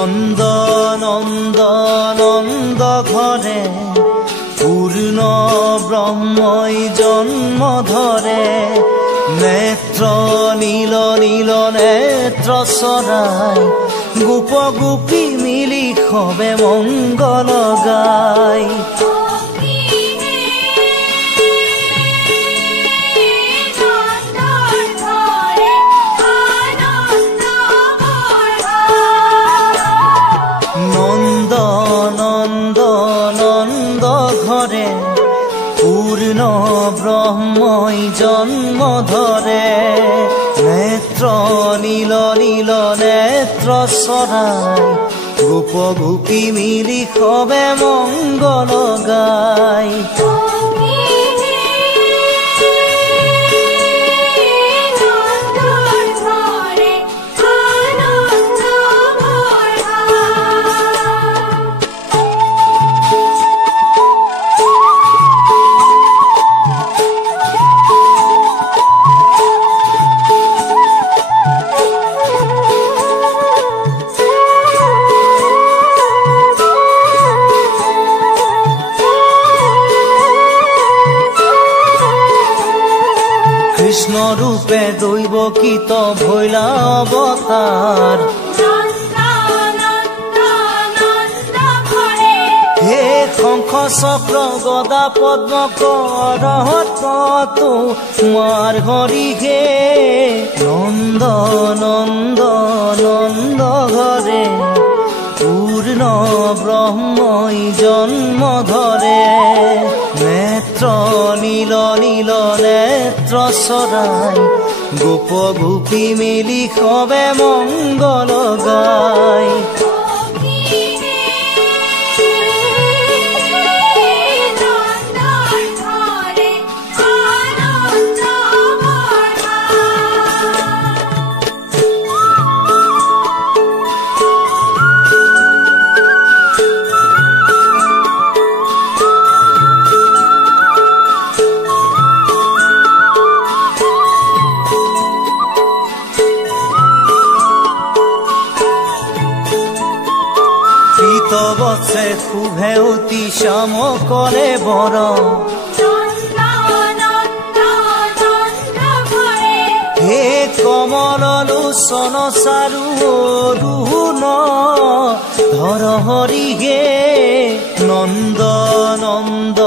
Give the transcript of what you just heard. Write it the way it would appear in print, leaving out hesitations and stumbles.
নন্দ নন্দ নন্দ ঘরে পূর্ণ ব্রহ্মই জন্ম ধরে নেত্র নীল নীল নেত্র সরাই গোপ গোপী মিলি খবে মঙ্গল গাই নন্দ নন্দ নন্দ ঘরে পূর্ণ ব্রহ্মই জন্ম ধরে নেত্র নীল নীল নেত্র সরাই গোপ গোপী মিলি খবে মঙ্গল গাই কৃষ্ণ রূপে দৈবকীত ভৈলা অবতার হে শঙ্খ চক্র গদা পদ্ম করহত মার হরি হে নন্দ নন্দ নন্দ ঘরে পূর্ণ ব্রহ্মই জন্ম ধরে নেত্র নীল নীল নেত্র সরাই গোপ গোপী মিলি খবে মঙ্গল গাই বছে শুভে অতি শ্যাম করে বর হে কমল লোচন চারু অৰুণ ধৰ হৰি হে নন্দ নন্দ